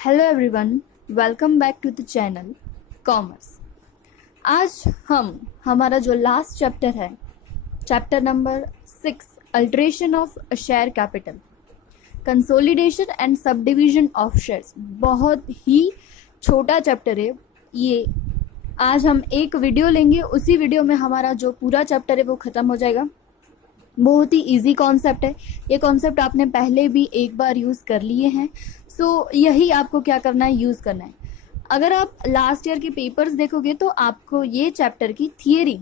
Hello everyone, welcome back to the channel commerce. आज हमारा जो लास्ट चैप्टर है, chapter number 6, alteration of share capital, consolidation and subdivision of shares. बहुत ही छोटा chapter है ये। आज हम एक वीडियो लेंगे, उसी वीडियो में हमारा जो पूरा चैप्टर है वो ख़त्म हो जाएगा। बहुत ही इजी कॉन्सेप्ट है। ये कॉन्सेप्ट आपने पहले भी एक बार यूज़ कर लिए हैं, सो यही आपको क्या करना है, यूज़ करना है। अगर आप लास्ट ईयर के पेपर्स देखोगे तो आपको ये चैप्टर की थियरी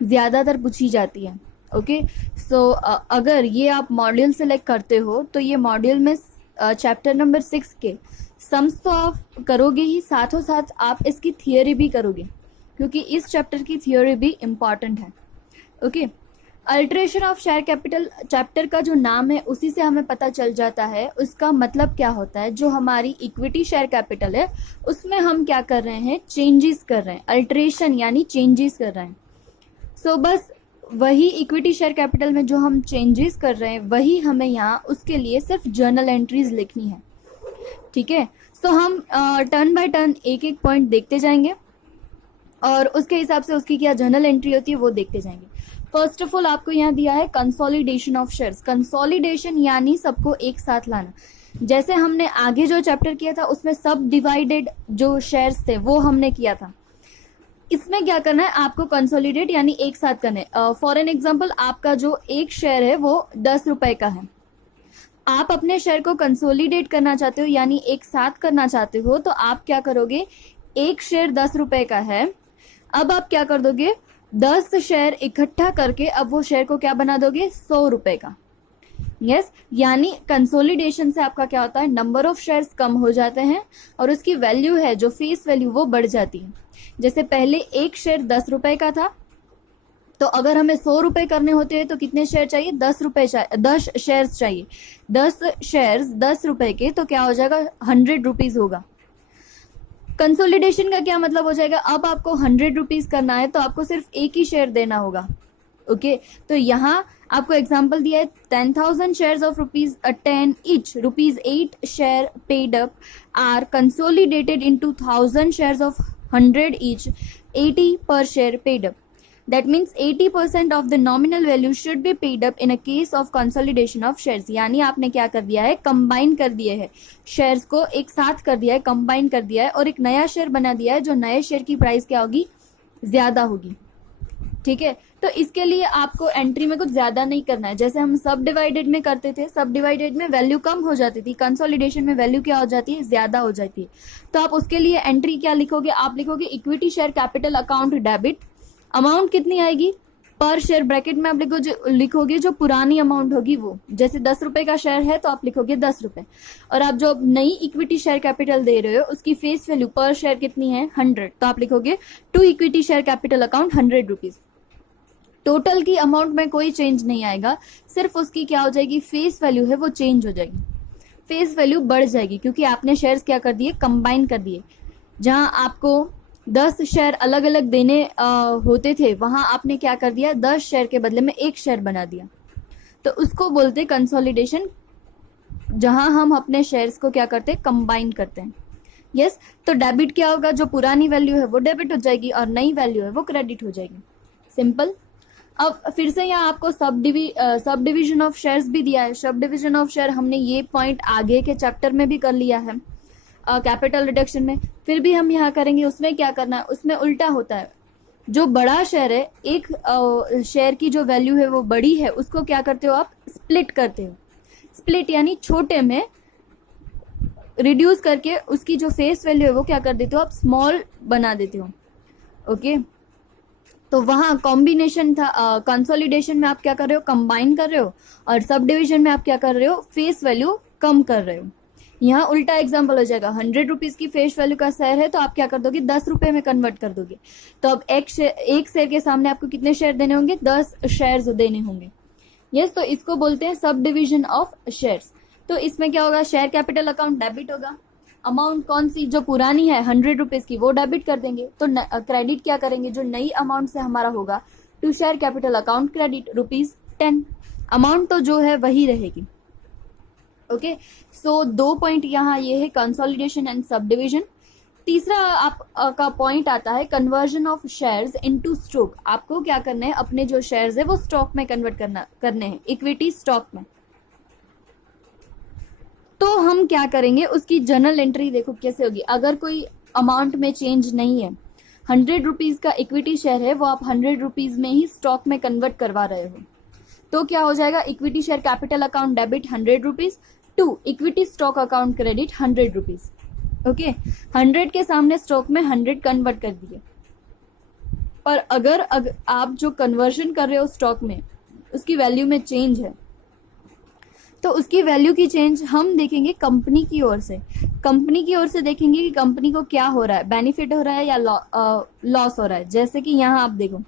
ज़्यादातर पूछी जाती है। ओके, सो अगर ये आप मॉड्यूल सेलेक्ट करते हो तो ये मॉड्यूल में चैप्टर नंबर 6 के सम्स तो आप करोगे ही, साथों साथ आप इसकी थियरी भी करोगे, क्योंकि इस चैप्टर की थियरी भी इम्पॉर्टेंट है। Okay, alteration of share capital chapter का जो नाम है उसी से हमें पता चल जाता है उसका मतलब क्या होता है। जो हमारी इक्विटी शेयर कैपिटल है उसमें हम क्या कर रहे हैं, चेंजेस कर रहे हैं। अल्टरेशन यानी चेंजेस कर रहे हैं। सो बस वही इक्विटी शेयर कैपिटल में जो हम चेंजेस कर रहे हैं वही हमें यहाँ उसके लिए सिर्फ जर्नल एंट्रीज लिखनी है। ठीक है, सो हम टर्न बाय टर्न एक एक पॉइंट देखते जाएंगे और उसके हिसाब से उसकी क्या जर्नल एंट्री होती है वो देखते जाएंगे। फर्स्ट ऑफ ऑल आपको यहाँ दिया है कंसोलिडेशन ऑफ शेयर्स। कंसोलिडेशन यानी सबको एक साथ लाना। जैसे हमने आगे जो चैप्टर किया था उसमें सब डिवाइडेड जो शेयर्स थे वो हमने किया था। इसमें क्या करना है, आपको कंसोलिडेट यानी एक साथ करना है। फॉर एन एग्जाम्पल, आपका जो एक शेयर है वो 10 रुपए का है। आप अपने शेयर को कंसोलिडेट करना चाहते हो यानी एक साथ करना चाहते हो, तो आप क्या करोगे, एक शेयर 10 रुपए का है, अब आप क्या कर दोगे, 10 शेयर इकट्ठा करके अब वो शेयर को क्या बना दोगे, 100 रुपए का। यस, यानी कंसोलिडेशन से आपका क्या होता है, नंबर ऑफ शेयर्स कम हो जाते हैं और उसकी वैल्यू है जो फेस वैल्यू वो बढ़ जाती है। जैसे पहले एक शेयर 10 रुपए का था, तो अगर हमें 100 रुपए करने होते हैं तो कितने शेयर चाहिए, 10 रुपए 10 शेयर्स चाहिए। 10 शेयर्स 10 रुपए के, तो क्या हो जाएगा, 100 रुपीज होगा। कंसोलिडेशन का क्या मतलब हो जाएगा, अब आपको 100 रुपीज करना है तो आपको सिर्फ एक ही शेयर देना होगा। ओके, तो यहाँ आपको एग्जांपल दिया है 10,000 shares of rupees 10 each, rupees 8 share paid up are consolidated into 1000 shares of 100 each, 80 per share paid up. That means 80% of the nominal value should be paid up in a case of consolidation of shares. यानी आपने क्या कर दिया है, combine कर दिए है, shares को एक साथ कर दिया है, कंबाइन कर दिया है और एक नया शेयर बना दिया है जो नए शेयर की प्राइस क्या होगी, ज्यादा होगी। ठीक है, तो इसके लिए आपको एंट्री में कुछ ज्यादा नहीं करना है। जैसे हम सब डिवाइडेड में करते थे, सब डिवाइडेड में वैल्यू कम हो जाती थी, कंसोलिडेशन में वैल्यू क्या हो जाती है, ज्यादा हो जाती है। तो आप उसके लिए एंट्री क्या लिखोगे, आप लिखोगे equity share capital account debit. Amount कितनी आएगी, पर शेयर ब्रैकेट में आप लिखोगे जो पुरानी अमाउंट होगी वो। जैसे 10 रुपए का शेयर है तो आप लिखोगे 10 रुपए, और आप जो नई इक्विटी शेयर कैपिटल दे रहे हो उसकी फेस वैल्यू पर शेयर कितनी है, 100, तो आप लिखोगे to equity share capital account 100 rupees. Total की अमाउंट में कोई चेंज नहीं आएगा, सिर्फ उसकी क्या हो जाएगी, फेस वैल्यू है वो चेंज हो जाएगी, फेस वैल्यू बढ़ जाएगी, क्योंकि आपने शेयर्स क्या कर दिए, कंबाइन कर दिए। जहां आपको 10 शेयर अलग अलग देने होते थे, वहां आपने क्या कर दिया, 10 शेयर के बदले में एक शेयर बना दिया। तो उसको बोलते कंसोलिडेशन, जहां हम अपने शेयर्स को क्या करते हैं, कंबाइन करते हैं। यस, तो डेबिट क्या होगा, जो पुरानी वैल्यू है वो डेबिट हो जाएगी और नई वैल्यू है वो क्रेडिट हो जाएगी। सिंपल। अब फिर से यहाँ आपको सब डिविजन ऑफ शेयर्स भी दिया है। सब डिविजन ऑफ शेयर हमने ये पॉइंट आगे के चैप्टर में भी कर लिया है, कैपिटल रिडक्शन में, फिर भी हम यहाँ करेंगे। उसमें क्या करना है, उसमें उल्टा होता है। जो बड़ा शेयर है, एक शेयर की जो वैल्यू है वो बड़ी है, उसको क्या करते हो आप, स्प्लिट करते हो। स्प्लिट यानी छोटे में रिड्यूस करके उसकी जो फेस वैल्यू है वो क्या कर देते हो आप, स्मॉल बना देते हो। ओके, तो वहां कॉम्बिनेशन था। कंसोलिडेशन में आप क्या कर रहे हो, कंबाइन कर रहे हो, और सब डिविजन में आप क्या कर रहे हो, फेस वैल्यू कम कर रहे हो। यहाँ उल्टा एग्जाम्पल हो जाएगा, 100 रुपीज की फेस वैल्यू का शेयर है तो आप क्या कर दोगे, 10 रुपए में कन्वर्ट कर दोगे। तो अब एक शेयर के सामने आपको कितने शेयर देने होंगे, 10 शेयर्स देने होंगे। यस, तो इसको बोलते हैं सब डिविजन ऑफ शेयर्स। तो इसमें क्या होगा, शेयर कैपिटल अकाउंट डेबिट होगा, अमाउंट कौन सी, जो पुरानी है 100 रुपीज की वो डेबिट कर देंगे। तो क्रेडिट क्या करेंगे, जो नई अमाउंट से हमारा होगा, to share capital account credit rupees 10। Amount तो जो है वही रहेगी। ओके, सो 2 पॉइंट यहाँ ये है, कंसोलिडेशन एंड सब डिविजन। तीसरा आपका पॉइंट आता है conversion of shares into stock. आपको क्या करना है, अपने जो शेयर्स है वो स्टॉक में कन्वर्ट करने हैं, इक्विटी स्टॉक में। तो हम क्या करेंगे, उसकी जर्नल एंट्री देखो कैसे होगी। अगर कोई अमाउंट में चेंज नहीं है, 100 रुपीज का इक्विटी शेयर है, वो आप 100 रुपीज में ही स्टॉक में कन्वर्ट करवा रहे हो, तो क्या हो जाएगा, equity share capital account debit 100 rupees to equity stock account credit 100 rupees. Okay, 100 के सामने स्टॉक में 100 कन्वर्ट कर दिए। पर अगर आप जो कन्वर्जन कर रहे हो स्टॉक में, उसकी वैल्यू में चेंज है, तो उसकी वैल्यू की चेंज हम देखेंगे कंपनी की ओर से। कंपनी की ओर से देखेंगे कि कंपनी को क्या हो रहा है, बेनिफिट हो रहा है या लॉस हो रहा है। जैसे कि यहाँ आप देखो,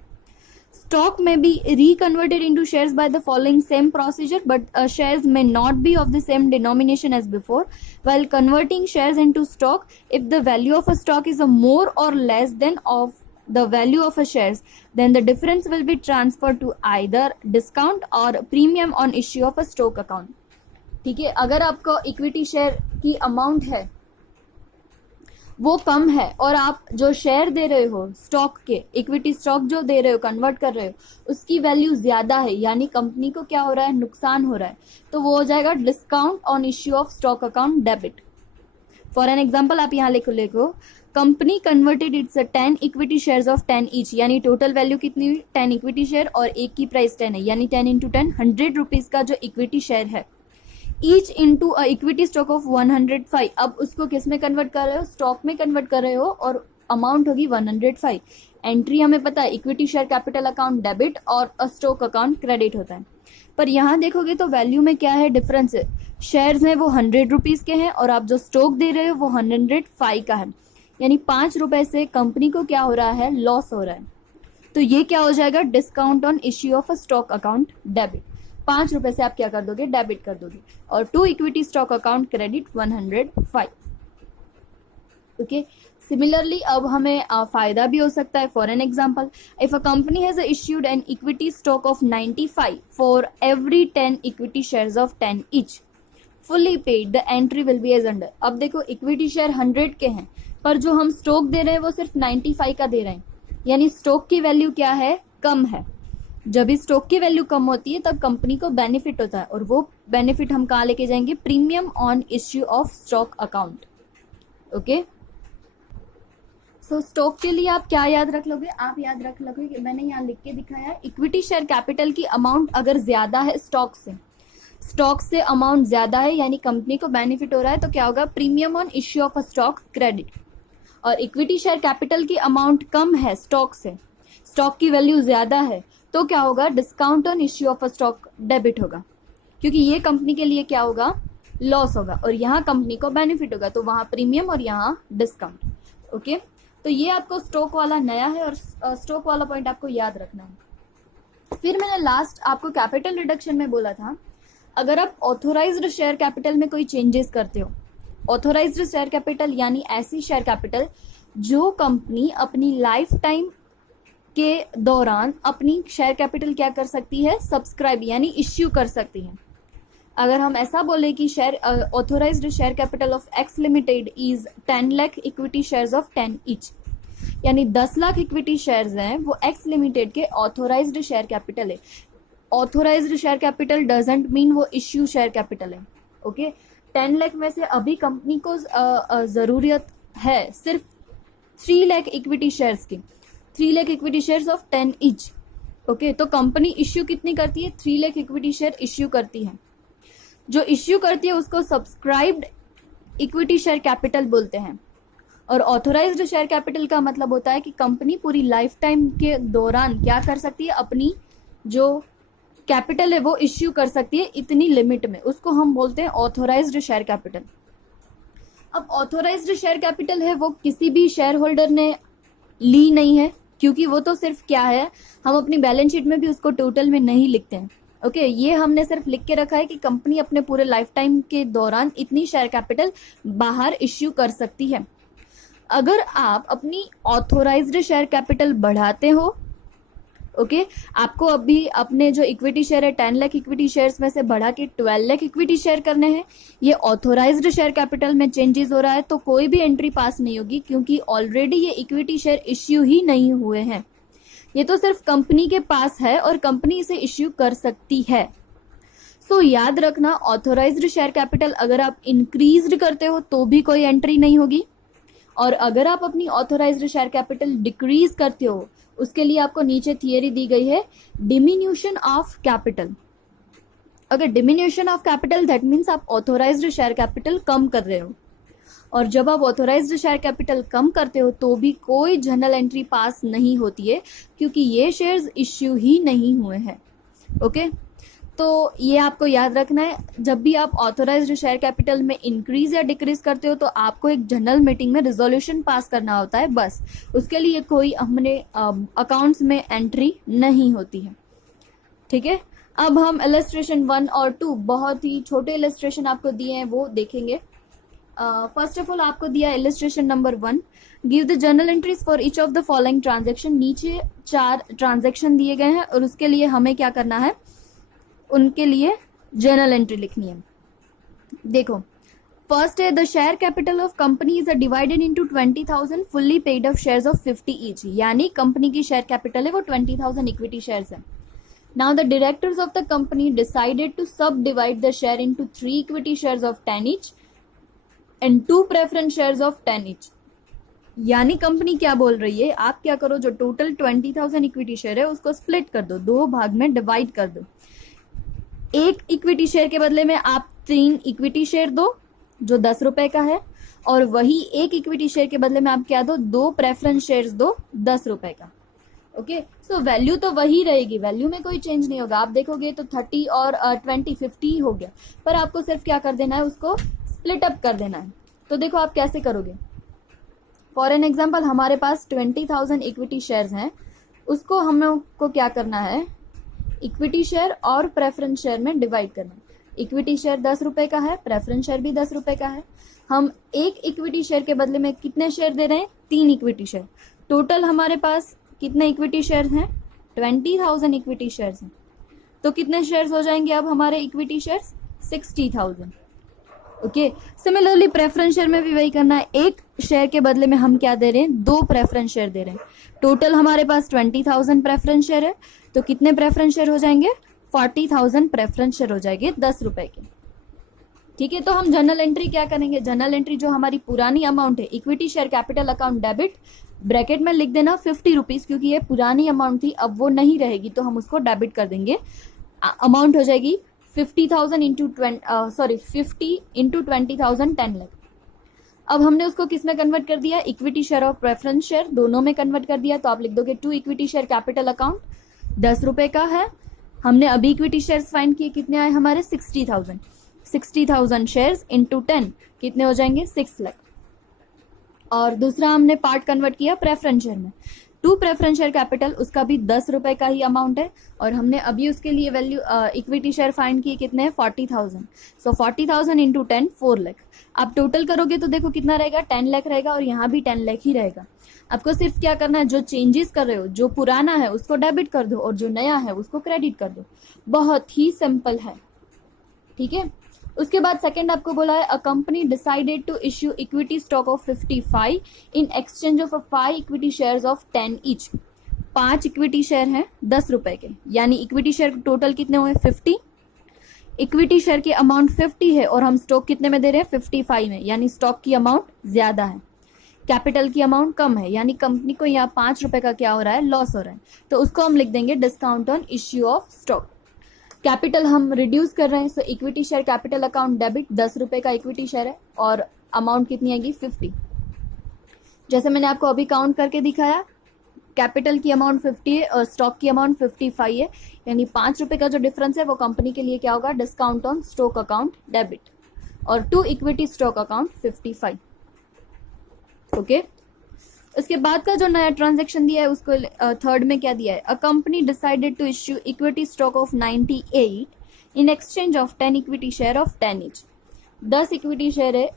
stock may be reconverted into shares by the following same procedure, but shares may not be of the same denomination as before. While converting shares into stock, if the value of a stock is more or less than of the value of a shares, then the difference will be transferred to either discount or premium on issue of a stock account. ठीक है, अगर आपको equity share की amount है वो कम है और आप जो शेयर दे रहे हो स्टॉक के, इक्विटी स्टॉक जो दे रहे हो, कन्वर्ट कर रहे हो, उसकी वैल्यू ज्यादा है, यानी कंपनी को क्या हो रहा है, नुकसान हो रहा है, तो वो हो जाएगा discount on issue of stock account debit. For an example आप यहाँ लिखो company converted it's 10 equity shares of 10 each, यानी टोटल वैल्यू कितनी हुई, 10 इक्विटी शेयर और एक की प्राइस 10 है, यानी 10 इंटू 10 100 रुपीज का जो इक्विटी शेयर है, each into a equity stock of 105। अब उसको किस में कन्वर्ट कर रहे हो, स्टॉक में कन्वर्ट कर रहे हो, और अमाउंट होगी 105। एंट्री हमें पता है, equity share capital account debit और स्टॉक अकाउंट क्रेडिट होता है। पर यहाँ देखोगे तो वैल्यू में क्या है, डिफरेंस है। शेयर्स हैं वो 100 रुपीज के हैं और आप जो स्टॉक दे रहे हो वो 105 का है, यानी 5 रुपए से कंपनी को क्या हो रहा है, लॉस हो रहा है। तो ये क्या हो जाएगा, discount on issue of a stock account debit. 5 रुपए से आप क्या कर दोगे, डेबिट कर दोगे, और to equity stock account credit 105। Okay, similarly अब हमें फायदा भी हो सकता है। For an example, if a company has issued an equity stock of 95 for every 10 equity shares of 10 each, fully paid, the entry will be as under. अब देखो equity share 100 के हैं, पर जो हम स्टॉक दे रहे हैं वो सिर्फ 95 का दे रहे हैं, यानी स्टॉक की वैल्यू क्या है, कम है। जब भी स्टॉक की वैल्यू कम होती है तब कंपनी को बेनिफिट होता है, और वो बेनिफिट हम कहाँ लेके जाएंगे, premium on issue of stock account. Okay, so stock के लिए आप क्या याद रख लोगे, आप याद रख लोगे कि मैंने यहाँ लिख के दिखाया है, इक्विटी शेयर कैपिटल की अमाउंट अगर ज्यादा है स्टॉक से अमाउंट ज्यादा है, यानी कंपनी को बेनिफिट हो रहा है, तो क्या होगा, premium on issue of a stock credit. और इक्विटी शेयर कैपिटल की अमाउंट कम है स्टॉक से, स्टॉक की वैल्यू ज्यादा है, तो क्या होगा, discount on issue of a stock debit होगा, क्योंकि ये कंपनी के लिए क्या होगा, लॉस होगा, और यहाँ कंपनी को बेनिफिट होगा, तो वहां प्रीमियम और यहाँ डिस्काउंट। ओके, तो ये आपको स्टॉक वाला नया है और स्टॉक वाला पॉइंट आपको याद रखना है। फिर मैंने लास्ट आपको कैपिटल रिडक्शन में बोला था, अगर आप ऑथोराइज्ड शेयर कैपिटल में कोई चेंजेस करते हो, ऑथोराइज्ड शेयर कैपिटल यानी ऐसी शेयर कैपिटल जो कंपनी अपनी लाइफ टाइम के दौरान अपनी शेयर कैपिटल क्या कर सकती है, सब्सक्राइब यानी इश्यू कर सकती है। अगर हम ऐसा बोले कि share authorised share capital of X limited is 10 lakh equity shares of 10 each, यानी 10 लाख इक्विटी शेयर्स हैं वो एक्स लिमिटेड के ऑथोराइज्ड शेयर कैपिटल है। Authorised share capital doesn't mean वो इश्यू शेयर कैपिटल है। ओके, 10 लाख में से अभी कंपनी को जरूरत है सिर्फ 3 लाख इक्विटी शेयर्स की, 3 lakh equity shares of 10 each. Okay, तो कंपनी इश्यू कितनी करती है, 3 लाख इक्विटी शेयर इश्यू करती है। जो इश्यू करती है उसको सब्सक्राइब्ड इक्विटी शेयर कैपिटल बोलते हैं। और ऑथोराइज्ड शेयर कैपिटल का मतलब होता है कि कंपनी पूरी लाइफ टाइम के दौरान क्या कर सकती है, अपनी जो कैपिटल है वो इश्यू कर सकती है इतनी लिमिट में, उसको हम बोलते हैं ऑथोराइज्ड शेयर कैपिटल। अब ऑथोराइज्ड शेयर कैपिटल है वो किसी भी शेयर होल्डर ने ली नहीं है, क्योंकि वो तो सिर्फ क्या है, हम अपनी बैलेंस शीट में भी उसको टोटल में नहीं लिखते हैं। ओके, ये हमने सिर्फ लिख के रखा है कि कंपनी अपने पूरे लाइफ टाइम के दौरान इतनी शेयर कैपिटल बाहर इश्यू कर सकती है। अगर आप अपनी ऑथोराइज्ड शेयर कैपिटल बढ़ाते हो ओके आपको अभी अपने जो इक्विटी शेयर है 10 लाख इक्विटी शेयर्स में से बढ़ा के 12 लाख इक्विटी शेयर करने हैं। ये ऑथोराइज्ड शेयर कैपिटल में चेंजेस हो रहा है तो कोई भी एंट्री पास नहीं होगी, क्योंकि ऑलरेडी ये इक्विटी शेयर इश्यू ही नहीं हुए हैं। ये तो सिर्फ कंपनी के पास है और कंपनी इसे इश्यू कर सकती है। सो याद रखना, ऑथोराइज्ड शेयर कैपिटल अगर आप इंक्रीज्ड करते हो तो भी कोई एंट्री नहीं होगी, और अगर आप अपनी ऑथोराइज्ड शेयर कैपिटल डिक्रीज करते हो उसके लिए आपको नीचे थियरी दी गई है, डिमिन्यूशन ऑफ कैपिटल। अगर diminution of capital that means आप ऑथोराइज्ड शेयर कैपिटल कम कर रहे हो, और जब आप ऑथोराइज्ड शेयर कैपिटल कम करते हो तो भी कोई जर्नल एंट्री पास नहीं होती है, क्योंकि ये शेयर्स इश्यू ही नहीं हुए हैं। ओके तो ये आपको याद रखना है, जब भी आप ऑथोराइज्ड शेयर कैपिटल में इंक्रीज या डिक्रीज करते हो तो आपको एक जनरल मीटिंग में रिजोल्यूशन पास करना होता है, बस उसके लिए कोई हमने अकाउंट्स में एंट्री नहीं होती है। ठीक है, अब हम इलस्ट्रेशन 1 और 2 बहुत ही छोटे इलस्ट्रेशन आपको दिए हैं वो देखेंगे। फर्स्ट ऑफ ऑल आपको दिया illustration number 1, give the journal entries for each of the following transaction. नीचे 4 ट्रांजेक्शन दिए गए हैं और उसके लिए हमें क्या करना है, उनके लिए जर्नल एंट्री लिखनी है। देखो फर्स्ट है the share capital of company is divided into 20,000 fully paid off shares of 50 each, यानी कंपनी की शेयर कैपिटल है वो 20,000 इक्विटी शेयर्स है। Now the directors of the company decided to subdivide the share into 3 equity shares of 10 each and 2 preference shares of 10 each. यानी company क्या बोल रही है, आप क्या करो, जो टोटल 20,000 इक्विटी शेयर है उसको स्प्लिट कर दो, 2 भाग में डिवाइड कर दो। एक इक्विटी शेयर के बदले में आप 3 इक्विटी शेयर दो जो 10 रुपए का है, और वही एक इक्विटी शेयर के बदले में आप क्या दो, 2 प्रेफरेंस शेयर्स दो 10 रुपए का। ओके सो वैल्यू तो वही रहेगी, वैल्यू में कोई चेंज नहीं होगा। आप देखोगे तो 30 और 20 50 हो गया, पर आपको सिर्फ क्या कर देना है, उसको स्प्लिट अप कर देना है। तो देखो आप कैसे करोगे। फॉर एन एग्जाम्पल हमारे पास 20,000 इक्विटी शेयर्स हैं, उसको हम लोग को क्या करना है, इक्विटी शेयर और प्रेफरेंस शेयर में डिवाइड करना। इक्विटी शेयर 10 रुपए का है, प्रेफरेंस शेयर भी 10 रुपए का है। हम एक इक्विटी शेयर के बदले में कितने शेयर दे रहे हैं, 3 इक्विटी शेयर। टोटल हमारे पास कितने इक्विटी शेयर हैं, 20,000 इक्विटी शेयर्स हैं। तो कितने शेयर्स हो जाएंगे अब हमारे equity shares, 60,000। Okay similarly preference share में भी वही करना है, एक शेयर के बदले में हम क्या दे रहे हैं, 2 प्रेफरेंस शेयर दे रहे हैं। टोटल हमारे पास 20,000 प्रेफरेंस शेयर है, तो कितने प्रेफरेंस शेयर हो जाएंगे, 40,000 प्रेफरेंस शेयर हो जाएंगे 10 रुपए के। ठीक है, तो हम जर्नल एंट्री क्या करेंगे, जर्नल एंट्री जो हमारी पुरानी अमाउंट है, equity share capital account debit, bracket में लिख देना 50 रुपीज, क्योंकि ये पुरानी अमाउंट थी, अब वो नहीं रहेगी तो हम उसको डेबिट कर देंगे। अमाउंट हो जाएगी 50,000 इंटू 50 इंटू 20,000 10 लाख। अब हमने उसको किस में कन्वर्ट कर दिया, इक्विटी शेयर और प्रेफरेंस शेयर दोनों में कन्वर्ट कर दिया। तो आप लिख दोगे 2 इक्विटी शेयर कैपिटल अकाउंट 10 रुपए का है। हमने अभी इक्विटी शेयर्स फाइंड किए, कितने आए हमारे 60,000। 60,000 शेयर्स इंटू 10 कितने हो जाएंगे, 6 लाख। और दूसरा हमने पार्ट कन्वर्ट किया प्रेफरेंस शेयर में, 2 प्रेफरेंस शेयर कैपिटल, उसका भी 10 रुपए का ही अमाउंट है, और हमने अभी उसके लिए वैल्यू इक्विटी शेयर फाइंड किए, कितने हैं 40,000। सो 40,000 इंटू 10 4 लाख। आप टोटल करोगे तो देखो कितना रहेगा, 10 लाख रहेगा, और यहाँ भी 10 लाख ही रहेगा। आपको सिर्फ क्या करना है, जो चेंजेस कर रहे हो, जो पुराना है उसको डेबिट कर दो और जो नया है उसको क्रेडिट कर दो। बहुत ही सिंपल है। ठीक है, उसके बाद सेकंड आपको बोला है, a company decided to issue equity stock of 55 in exchange of 5 equity shares of 10 each. 5 equity share हैं 10 रुपए के, यानी इक्विटी शेयर टोटल कितने हुए, 50। इक्विटी शेयर की अमाउंट 50 है और हम स्टॉक कितने में दे रहे हैं, 55 में, यानी स्टॉक की अमाउंट ज्यादा है, कैपिटल की अमाउंट कम है, यानी कंपनी को यहाँ 5 रुपए का क्या हो रहा है, लॉस हो रहा है। तो उसको हम लिख देंगे discount on issue of stock. Capital हम रिड्यूस कर रहे हैं, so equity share capital account debit, 10 रुपए का इक्विटी शेयर है और अमाउंट कितनी आएगी, 50। जैसे मैंने आपको अभी काउंट करके दिखाया, कैपिटल की अमाउंट 50 है और स्टॉक की अमाउंट 55 है, यानी 5 रुपए का जो डिफरेंस है वो कंपनी के लिए क्या होगा, discount on stock account debit, और 2 इक्विटी स्टॉक अकाउंट 55। ओके उसके बाद का जो नया ट्रांजैक्शन दिया है उसको थर्ड में क्या दिया है, a company decided to issue equity stock of 98 in exchange of 10 equity share of 10 each. 10 equity share है,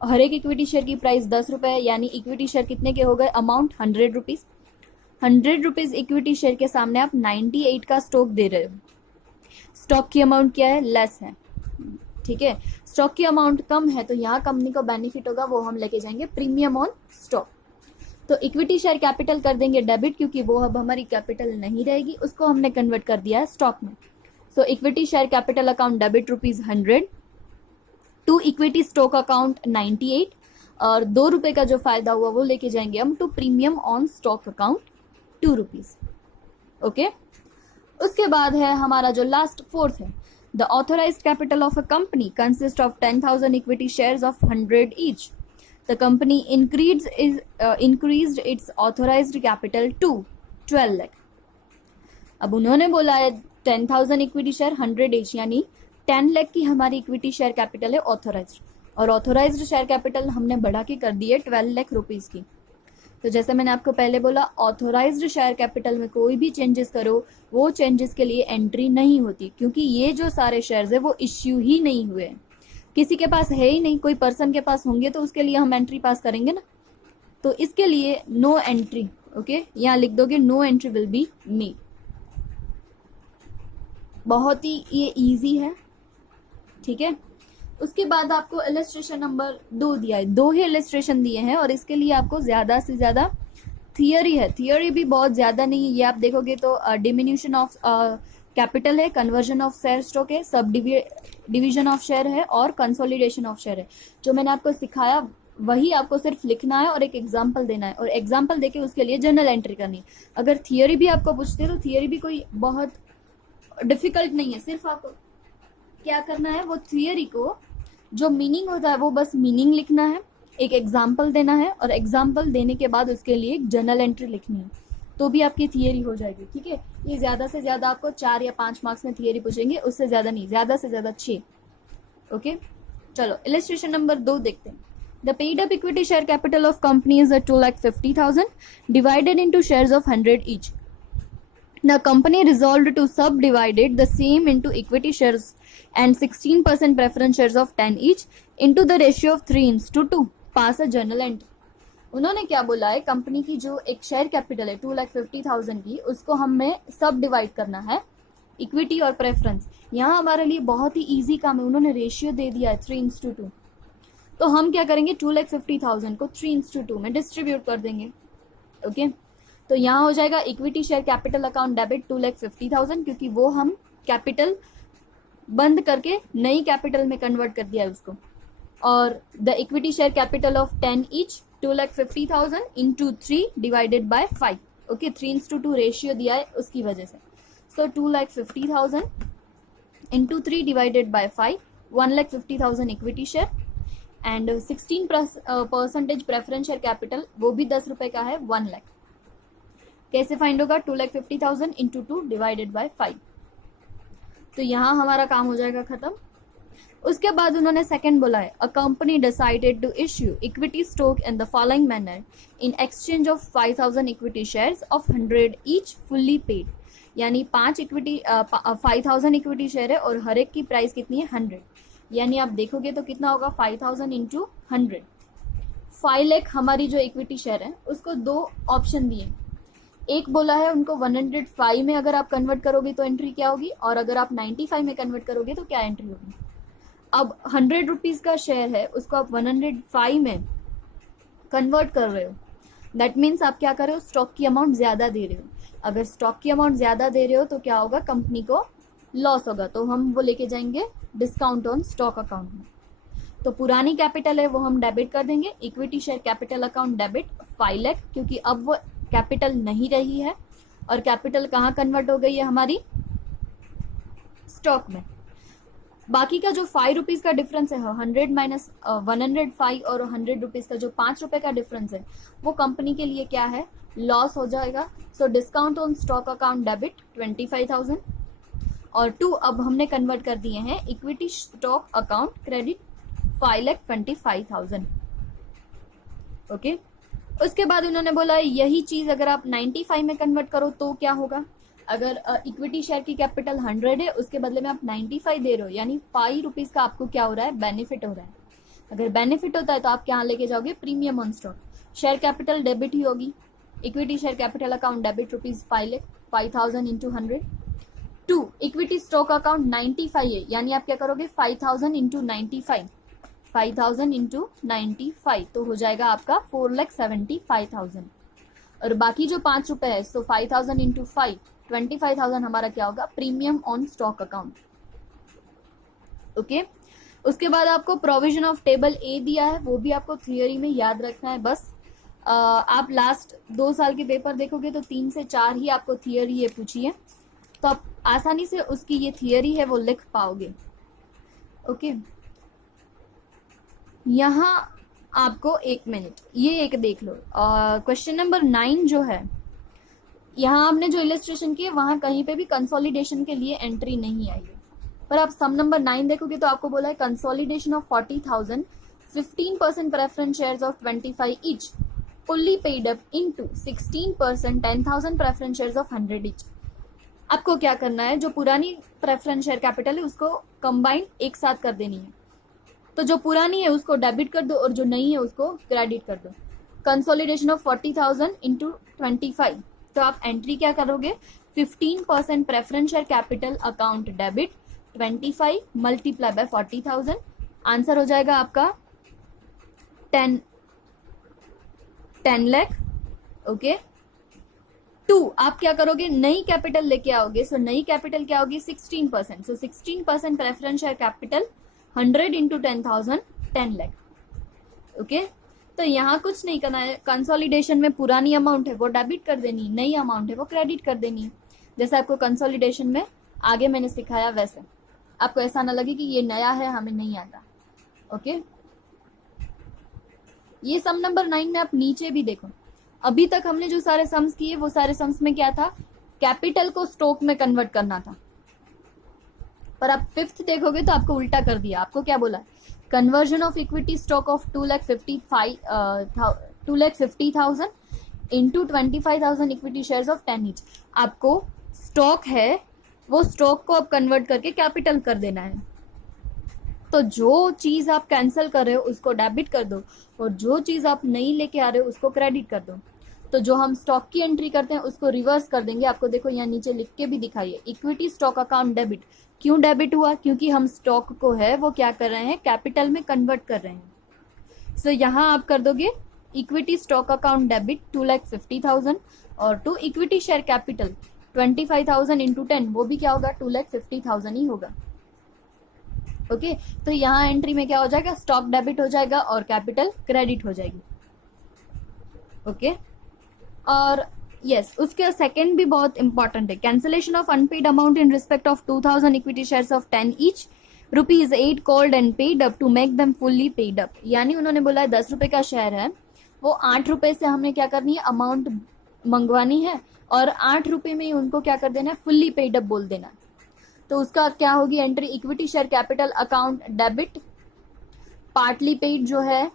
हर एक इक्विटी शेयर की प्राइस 10 रुपए है, यानी इक्विटी शेयर कितने के हो गए, अमाउंट 100 रुपीज। ₹100 इक्विटी शेयर के सामने आप 98 का स्टॉक दे रहे हो। स्टॉक की अमाउंट क्या है, लेस है, ठीक है। स्टॉक की अमाउंट कम है तो यहाँ कंपनी को बेनिफिट होगा, वो हम लेके जाएंगे प्रीमियम ऑन स्टॉक। तो इक्विटी शेयर कैपिटल कर देंगे डेबिट, क्योंकि वो अब हमारी कैपिटल नहीं रहेगी, उसको हमने कन्वर्ट कर दिया है स्टॉक में। So equity share capital account debit ₹100 to equity stock account 98, और ₹2 का जो फायदा हुआ वो लेके जाएंगे हम to premium on stock account ₹2। Okay, उसके बाद है हमारा जो लास्ट फोर्थ है, the authorised capital of a company consist of 10,000 equity shares of 100 each. The company increased its authorised capital to 12 lakh. अब उन्होंने बोला है 10,000 इक्विटी शेयर 100 ईच, यानी 10 लाख की हमारी इक्विटी शेयर कैपिटल है ऑथोराइज्ड, और ऑथोराइज्ड शेयर कैपिटल हमने बढ़ा के कर दी है 12 लाख रुपीज की। तो जैसे मैंने आपको पहले बोला, ऑथोराइज्ड शेयर कैपिटल में कोई भी चेंजेस करो, वो चेंजेस के लिए एंट्री नहीं होती, क्योंकि ये जो सारे शेयर्स है वो इश्यू ही नहीं हुए, किसी के पास है ही नहीं। कोई पर्सन के पास होंगे तो उसके लिए हम एंट्री पास करेंगे ना, तो इसके लिए नो एंट्री। ओके, यहाँ लिख दोगे no entry will be made. बहुत ही ये इजी है, ठीक है। उसके बाद आपको इलस्ट्रेशन नंबर 2 दिया है, 2 ही इलस्ट्रेशन दिए हैं, और इसके लिए आपको ज्यादा से ज्यादा थियरी है। थियरी भी बहुत ज्यादा नहीं है, ये आप देखोगे तो डिमिन्यूशन ऑफ कैपिटल है, कन्वर्जन ऑफ शेयर स्टॉक है, सब डिवीजन ऑफ शेयर है, और कंसोलिडेशन ऑफ शेयर है। जो मैंने आपको सिखाया वही आपको सिर्फ लिखना है और एक एग्जाम्पल देना है, और एग्जाम्पल देके उसके लिए जर्नल एंट्री करनी है। अगर थियरी भी आपको पूछते हैं तो थियरी भी कोई बहुत डिफिकल्ट नहीं है, सिर्फ आपको क्या करना है, वो थियरी को जो मीनिंग होता है वो बस मीनिंग लिखना है, एक एग्जाम्पल देना है, और एग्जाम्पल देने के बाद उसके लिए एक जर्नल एंट्री लिखनी है, तो भी आपकी थियरी हो जाएगी, ठीक है। ये ज्यादा से ज्यादा आपको 4 या 5 मार्क्स में थियरी पूछेंगे, उससे ज्यादा नहीं, ज्यादा से ज्यादा 6। ओके, चलो इलस्ट्रेशन नंबर 2 देखते हैं। The paid up equity share capital of company is 2,50,000 divided into shares of 100 each. The company resolved to subdivided the same into equity shares and 16% preference shares of 10 each into the ratio of 3:2. Pass a journal entry. उन्होंने क्या बोला है, company की जो एक share capital है 2,50,000 की, उसको हमें सब डिवाइड करना है, इक्विटी और प्रेफरेंस। यहाँ हमारे लिए बहुत ही इजी काम है, उन्होंने रेशियो दे दिया है 3:2। तो हम क्या करेंगे, 2,50,000 को 3:2 में डिस्ट्रीब्यूट कर देंगे। ओके, तो यहाँ हो जाएगा equity share capital account debit 2,50,000, क्योंकि वो हम कैपिटल बंद करके नई कैपिटल में कन्वर्ट कर दिया है उसको, और the equity share capital of 10 each 2,50,000 into 3 divided by 5। Okay, 3:2 ratio दिया है उसकी वजह से। सो 2,50,000 into 3 divided by 5, 1,50,000 equity share and 16% preference share capital, वो भी ₹10 का है, 1 लाख। कैसे फाइंड होगा, 2,50,000 इंटू 2 डिवाइडेड बाय 5। तो यहाँ हमारा काम हो जाएगा खत्म। उसके बाद उन्होंने सेकंड बोला है, a company decided to issue equity stock in the following manner in exchange of 5,000 equity shares of 100 each fully paid. यानी 5,000 इक्विटी शेयर है और हर एक की प्राइस कितनी है, 100। यानी आप देखोगे तो कितना होगा, 5,000 इंटू 100। 5 लाख हमारी जो इक्विटी शेयर है उसको 2 ऑप्शन दिए। एक बोला है उनको 105 में अगर आप कन्वर्ट करोगे तो एंट्री क्या होगी, और अगर आप 95 में कन्वर्ट करोगे तो क्या एंट्री होगी। अब 100 रुपीज का शेयर है, उसको आप 105 में कन्वर्ट कर रहे हो, दैट मीन्स आप क्या कर रहे हो, स्टॉक की अमाउंट ज्यादा दे रहे हो। अगर स्टॉक की अमाउंट ज्यादा दे रहे हो तो क्या होगा, कंपनी को लॉस होगा, तो हम वो लेके जाएंगे डिस्काउंट ऑन स्टॉक अकाउंट में। तो पुरानी कैपिटल है वो हम डेबिट कर देंगे, equity share capital account debit 5 lakh, क्योंकि अब वो कैपिटल नहीं रही है, और कैपिटल कहाँ कन्वर्ट हो गई है हमारी, स्टॉक में। बाकी का जो 5 रुपीज का डिफरेंस है, 100 माइनस 105 और 100 रुपीज का जो 5 रुपए का डिफरेंस है, वो कंपनी के लिए क्या है, लॉस हो जाएगा। So discount on stock account debit 25,000 और 2 अब हमने कन्वर्ट कर दिए हैं equity stock account credit 5,25,000। Okay, उसके बाद उन्होंने बोला यही चीज अगर आप 95 में कन्वर्ट करो तो क्या होगा। अगर इक्विटी शेयर की कैपिटल 100 है, उसके बदले में आप 95 दे रहे हो, यानी 5 रुपीज का आपको क्या हो रहा है, बेनिफिट हो रहा है। अगर बेनिफिट होता है तो आप क्या लेके जाओगे, premium on stock. Share capital debit ही होगी, equity share capital account debit ₹5,000 into 100। 2 equity stock account 95 है, यानी आप क्या करोगे 5,000 इंटू 95, 5,000 इंटू 95 तो हो जाएगा आपका 4,75,000। और बाकी जो ₹5 है, सो 5,000 इंटू 5, 25,000 हमारा क्या होगा premium on stock account. Okay, उसके बाद आपको प्रोविजन ऑफ टेबल ए दिया है, वो भी आपको थियोरी में याद रखना है बस। आप लास्ट 2 साल के पेपर देखोगे तो 3 से 4 ही आपको थियोरी ये पूछी है, तो आप आसानी से उसकी ये थियोरी है वो लिख पाओगे। ओके, यहाँ आपको 1 मिनट ये एक देख लो। क्वेश्चन नंबर 9 जो है, यहाँ आपने जो इलस्ट्रेशन की है वहां कहीं पे भी कंसोलिडेशन के लिए एंट्री नहीं आई है, पर आप सम नंबर 9 देखोगे तो आपको बोला है consolidation of 40,000, 15% preference shares of 25 each fully paid up into 16% 10,000 preference shares of 100 each. आपको क्या करना है, जो पुरानी प्रेफरेंस शेयर कैपिटल है उसको कंबाइन एक साथ कर देनी है। तो जो पुरानी है उसको डेबिट कर दो और जो नई है उसको क्रेडिट कर दो। कंसोलिडेशन ऑफ 40,000 इंटू 25, तो आप एंट्री क्या करोगे 15% preference share capital account debit 25 multiply by 40,000, answer हो जाएगा आपका 10 लाख। ओके, 2 आप क्या करोगे नई कैपिटल लेके आओगे, सो नई कैपिटल क्या होगी 16%, सो 16% preference share capital 100 into 10,000 10 lakh. Okay, तो यहाँ कुछ नहीं करना है, कंसोलिडेशन में पुरानी अमाउंट है वो डेबिट कर देनी, नई अमाउंट है वो क्रेडिट कर देनी। जैसे आपको कंसोलिडेशन में आगे मैंने सिखाया वैसे, आपको ऐसा ना लगे कि ये नया है हमें नहीं आता। ओके, ये सम नंबर 9 में आप नीचे भी देखो, अभी तक हमने जो सारे सम्स किए वो सारे सम्स में क्या था, कैपिटल को स्टॉक में कन्वर्ट करना था, पर आप 5th देखोगे तो आपको उल्टा कर दिया। आपको क्या बोला, conversion of equity stock of 2,50,000 into 25,000 equity shares of 10 each. आपको स्टॉक है वो स्टॉक को अब कन्वर्ट करके कैपिटल कर देना है। तो जो चीज आप कैंसिल कर रहे हो उसको डेबिट कर दो और जो चीज आप नई लेके आ रहे हो उसको क्रेडिट कर दो। तो जो हम स्टॉक की एंट्री करते हैं उसको रिवर्स कर देंगे। आपको देखो यहाँ नीचे लिख के भी दिखाइए, इक्विटी स्टॉक अकाउंट डेबिट। क्यों डेबिट हुआ, क्योंकि हम स्टॉक को है वो क्या कर रहे हैं कैपिटल में कन्वर्ट कर रहे हैं। सो यहाँ आप कर दोगे इक्विटी स्टॉक अकाउंट डेबिट 2,50,000 और 2 इक्विटी शेयर कैपिटल 25,000 इंटू 10, वो भी क्या होगा 2,50,000 ही होगा। ओके, तो यहाँ एंट्री में क्या हो जाएगा, स्टॉक डेबिट हो जाएगा और कैपिटल क्रेडिट हो जाएगी। ओके, और यस उसके सेकंड भी बहुत इंपॉर्टेंट है, cancellation of unpaid amount in respect of 2,000 equity shares of 10 each ₹8 called and paid up to make them fully paid up. यानी उन्होंने बोला है 10 रुपए का शेयर है, वो 8 रुपए से हमने क्या करनी है अमाउंट मंगवानी है और 8 रुपए में ही उनको क्या कर देना है फुल्ली पेड अप बोल देना। तो उसका क्या होगी entry, equity share capital account debit partly paid जो है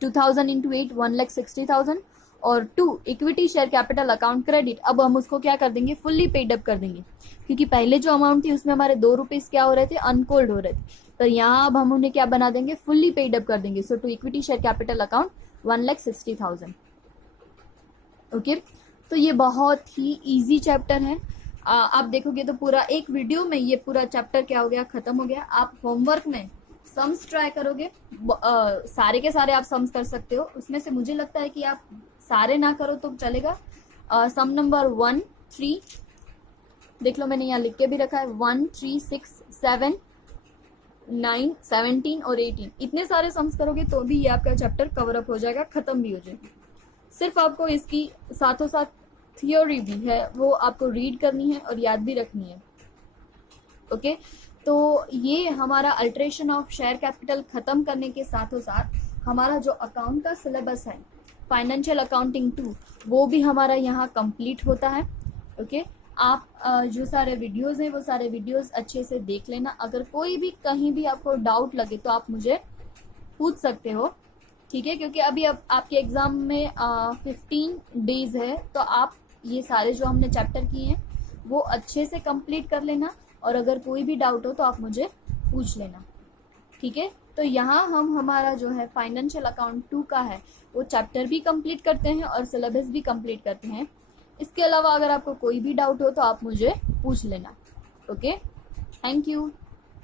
2,000 इंटू 8 1,60,000 और 2 equity share capital account credit. अब हम उसको क्या कर देंगे फुल्ली पेड अप कर देंगे, क्योंकि पहले जो अमाउंट थी उसमें हमारे 2 रुपीज क्या हो रहे थे अनकोल्ड हो रहे थे, तो यहाँ अब हम उन्हें क्या बना देंगे फुल्ली पेड अप कर देंगे। सो 2 equity share capital account 1,60,000। Okay, तो ये बहुत ही इजी चैप्टर है। आप देखोगे तो पूरा एक वीडियो में ये पूरा चैप्टर क्या हो गया खत्म हो गया। आप होमवर्क में सम्स ट्राई करोगे, सारे के सारे आप सम्स कर सकते हो। उसमें से मुझे लगता है कि आप सारे ना करो तो चलेगा। सम नंबर 1, 3 देख लो, मैंने यहाँ लिख के भी रखा है 1, 3, 6, 7, 9, 17 और 18। इतने सारे सम्स करोगे तो भी ये आपका चैप्टर कवर अप हो जाएगा, खत्म भी हो जाएगा। सिर्फ आपको इसकी साथों साथ थियोरी भी है वो आपको रीड करनी है और याद भी रखनी है। ओके, तो ये हमारा अल्ट्रेशन ऑफ शेयर कैपिटल खत्म करने के साथों साथ हमारा जो अकाउंट का सिलेबस है फाइनेंशियल अकाउंटिंग 2 वो भी हमारा यहाँ कंप्लीट होता है। ओके, आप जो सारे वीडियोस हैं वो सारे वीडियोस अच्छे से देख लेना। अगर कोई भी कहीं भी आपको डाउट लगे तो आप मुझे पूछ सकते हो, ठीक है, क्योंकि अभी अब आपके एग्जाम में 15 डेज है, तो आप ये सारे जो हमने चैप्टर किए हैं वो अच्छे से कंप्लीट कर लेना और अगर कोई भी डाउट हो तो आप मुझे पूछ लेना। ठीक है, तो यहाँ हम हमारा जो है फाइनेंशियल अकाउंट 2 का है वो चैप्टर भी कंप्लीट करते हैं और सिलेबस भी कंप्लीट करते हैं। इसके अलावा अगर आपको कोई भी डाउट हो तो आप मुझे पूछ लेना। Okay, thank you.